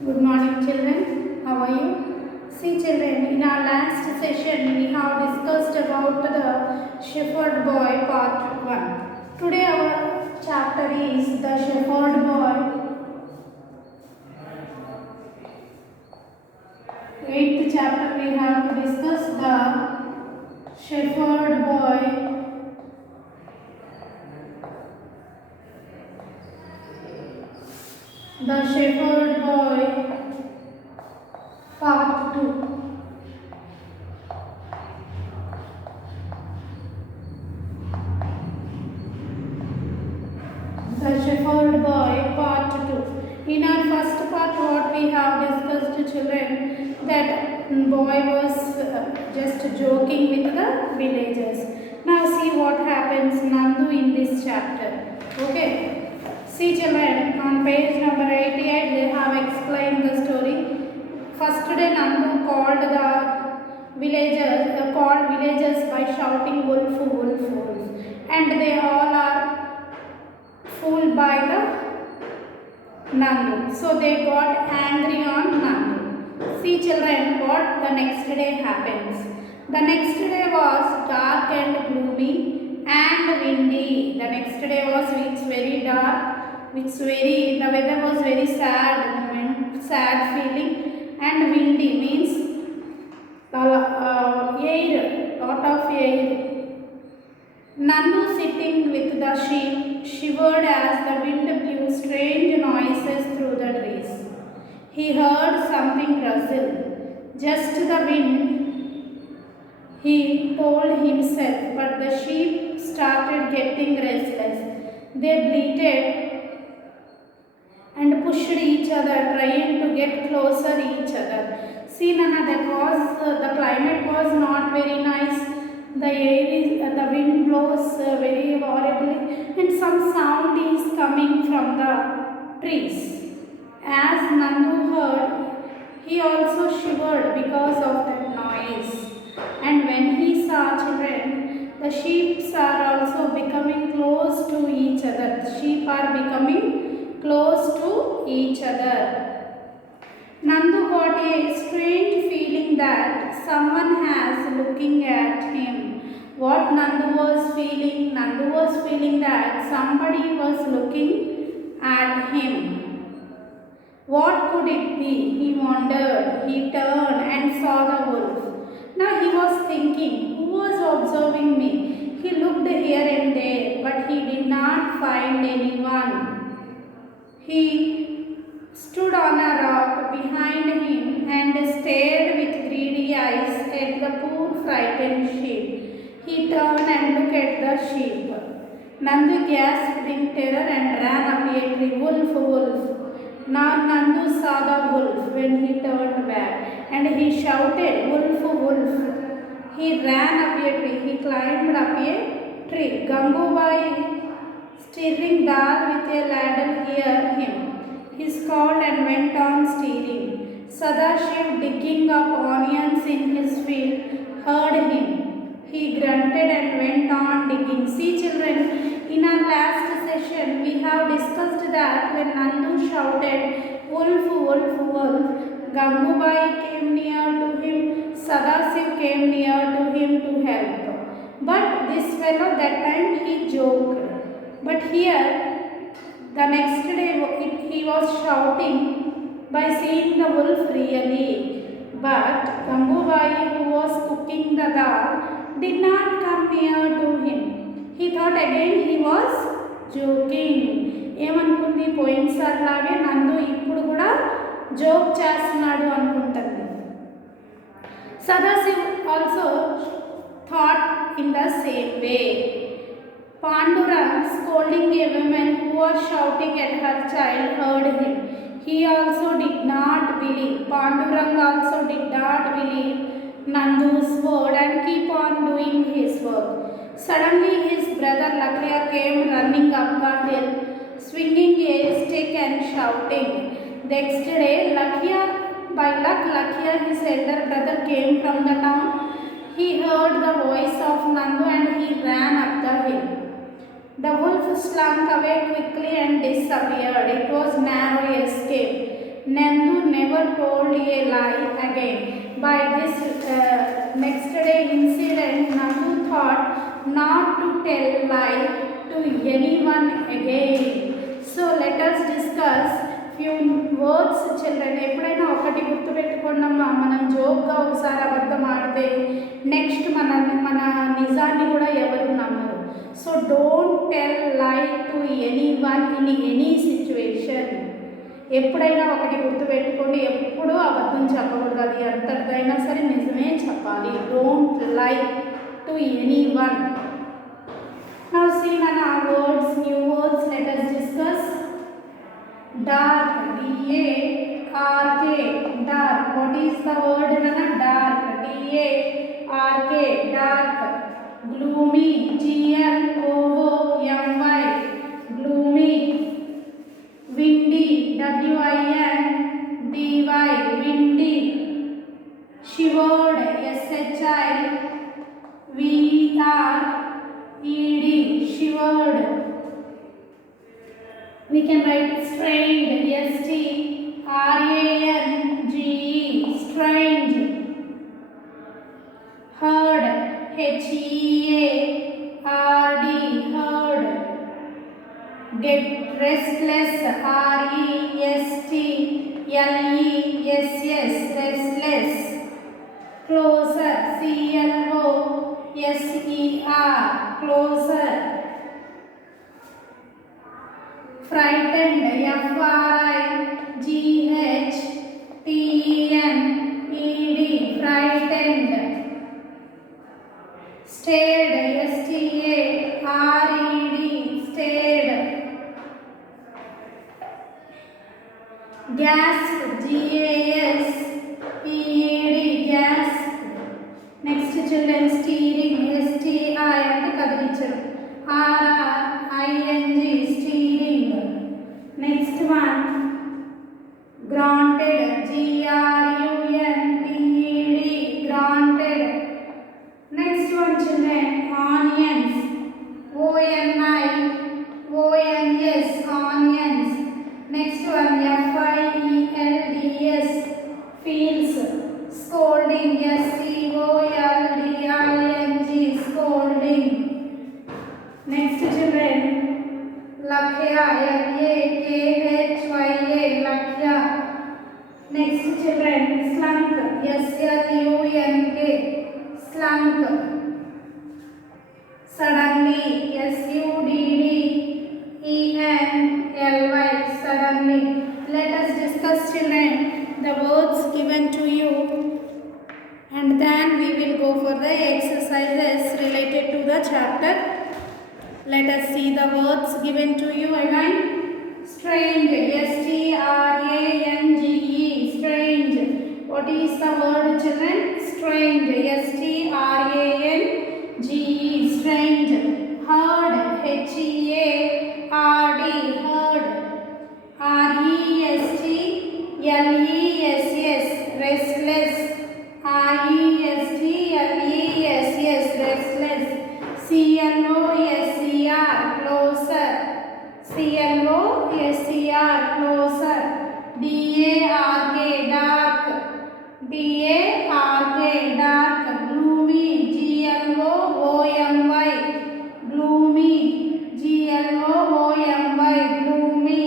Good morning, children. How are you? See, children, in our last session, we have discussed about the Shepherd Boy Part 1. Today, our chapter is the Shepherd Boy. Eighth chapter, we have to discuss the Shepherd Boy. The Shepherd Boy Part 2. The Shepherd Boy Part 2. In our first part, what we have discussed, children, that boy was just joking with the villagers. Now see what happens Nandu in this chapter. Okay. See, children, on page number 88, they have explained the story. First day, Nandu called villagers by shouting wolf, wolf, wolf, and they all are fooled by the Nandu. So they got angry on Nandu. See, children, what the next day happens. The next day was dark and gloomy and windy. The next day was it's very dark. The weather was very sad feeling, and windy means air, lot of air. Nandu, sitting with the sheep, shivered as the wind blew strange noises through the trees. He heard something rustle. Just the wind, he told himself, but the sheep started getting restless. They bleated and pushed each other, trying to get closer each other. See, Nana, the climate was not very nice. The wind blows very horribly, and some sound is coming from the trees. As Nandu heard, he also shivered because of that noise. And when he saw children, the sheep are also becoming close to each other. The sheep are becoming close to each other. Nandu got a strange feeling that someone has looking at him. What Nandu was feeling? Nandu was feeling that somebody was looking at him. What could it be? He wondered. He turned and saw the wolf. Now he was thinking, who was observing me? He looked here and there, but he did not find anyone. He stood on a rock behind him and stared with greedy eyes at the poor frightened sheep. He turned and looked at the sheep. Nandu gasped in terror and ran up a tree. Wolf, wolf. Now Nandu saw the wolf when he turned back, and he shouted, wolf, wolf. He ran up a tree. He climbed up a tree. Gangubai, stirring dal with a ladle, heard him. He scowled and went on steering. Sadashiv, digging up onions in his field, heard him. He grunted and went on digging. See, children, in our last session, we have discussed that when Nandu shouted, wolf, wolf, wolf, Gangubai came near to him, Sadashiv came near to him to help. But this fellow, that time, he joked. But here, the next day, he was shouting by seeing the wolf really. But Gangubai, who was cooking the dal, did not come near to him. He thought again he was joking. ఏమనుకుంది పోయినసారి లాగే నందు ఇప్పుడు కూడా joke చేస్తున్నాడు అనుకుంటుంది. Sadasiv also thought in the same way. Pandurang, scolding a woman who was shouting at her child, heard him. He also did not believe. Pandurang also did not believe Nandu's word and keep on doing his work. Suddenly his brother Lakya came running up the hill, swinging a stick and shouting. Next day, by luck, Lakya, his elder brother, came from the town. He heard the voice of Nandu and he ran up the hill. The wolf slunk away quickly and disappeared. It was narrow escape. Nandu never told a lie again. By this next day incident, Nandu thought not to tell lie to anyone again. So let us discuss few words children. ఎప్పుడైనా ఒకటి గుర్తుపెట్టుకున్నామా, మనం జోక్గా ఒకసారి అబద్ధం ఆడితే next మన నిజాన్ని కూడా ఎవరు నమ్మరు. సో డోంట్ టెల్ లై to any one in any situation. ఎప్పుడైనా ఒకటి గుర్తుపెట్టుకోండి, ఎప్పుడూ అబద్ధం చెప్పకూడదు. అది ఎంతటిదైనా సరే నిజమే చెప్పాలి. Don't lie to any one. Now see Nana words, new words. Let us discuss. Dark, D-A-R-K, dark. What is the word Nana? Dark, D-A-R-K, dark. Gloomy, G-L-O-O-M-Y, gloomy. Windy, W-I-N-D-Y, windy. Shivered, S-H-I-V-E-R-E-D, shivered. We can write strained, S-T-R-A-N-G-E, strange. Herd, H-E-A-R-D, herd. Get restless, R-E-S-T-L-E-S-S, restless. Closer, C-L-O-S-E-R, closer. Frightened, F-R-I-G-H-T-E-N-E-D, frightened. Stared, S-T-A-R-E-D, stared. Gasp, G-A-S-P-E-D, gasp. Next children, steering, S-T-I అంటే కదిలించడం, R-R-I-N-G, steering. Next one, granted, G-R-U-N-T-E-D, granted. Next one children, onions, O-N-I-O-N-S, onions. Next one, F-I-E-L-D-S, fields. Scolding, S-C-O-L-D-I-N-G, scolding. Next children, Lakhya, L-A-K-H-Y-A, Lakhya. Next children, slunk, S-L-U-N-K, slunk. Suddenly, S-U-D-D-E-N-L-Y, suddenly. Let us discuss children the words given to you, and then we will go for the exercises related to the chapter. Let us see the words given to you again. Strange, S-T-R-A-N-G-E, strange. What is the word children? Strange, S-T-R-A-N-G-E, strange. Herd, H-E-A-R-D, herd. R-E-S-T-L-E-S-S, restless. R-E-S-T-L-E-S-S, restless. C-L-O-S-E-R, closer. C-L-O-S-E-R, closer. D-A-R-K, dark. D-A-R-K, dark. Gloomy, G-L-O-O-M-Y, gloomy. G-L-O-O-M-Y, gloomy.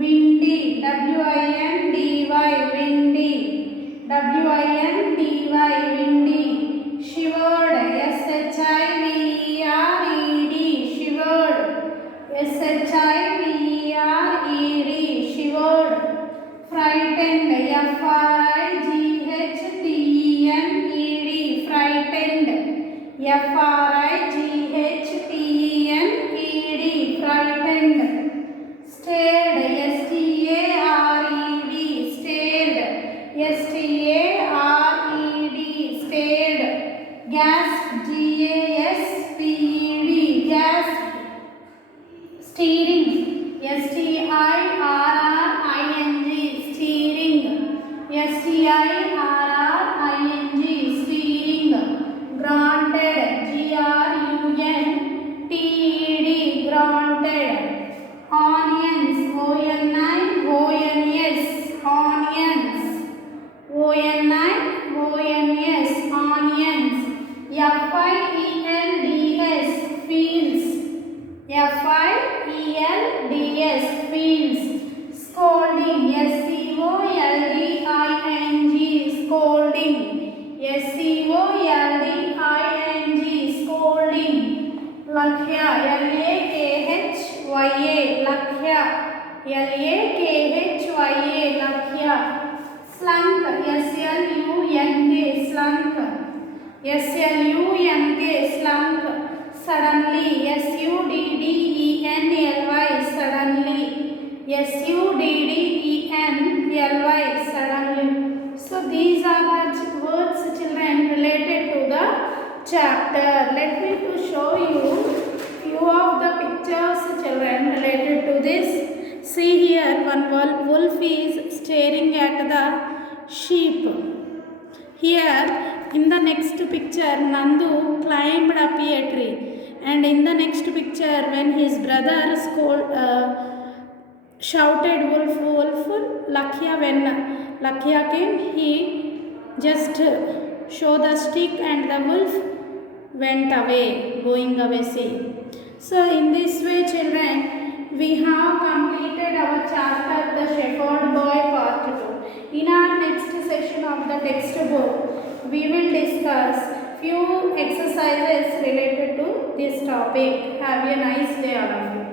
Windy, W-I-N-D-Y, windy. W-I-N-D-Y, windy. Shivered, S-H-I-V-E-R-E-D, shivered. S-H-I-V-E-R-E-D, shivered. Frightened, F-R-I-G-H-T-E-N-E-D, frightened. F-R-I-G-H-T-E-N-E-D, frightened. Stared, S-T-A-R-E-D, stared. S-T-A-R-E-D, L-A-K-H-Y-A, Lakhya. Slunk, S-L-U-N-K, slunk. S-L-U-N-K, slunk. Suddenly, S-U-D-D-E-N-L-Y, suddenly. S-U-D-D-E-N-L-Y, suddenly. So these are the words, children, related to the chapter. Let me to show you few of the pictures, children, related to this. See here, one wolf is staring at the sheep. Here in the next picture, Nandu climbed up a tree, and in the next picture, when his brother shouted wolf wolf, when Lakhya came, he just show the stick and the wolf went away, going away, see. So in this way, children, we have completed our chapter The Shepherd Boy Part 2. In our next session of the textbook, we will discuss few exercises related to this topic. Have a nice day, all of you.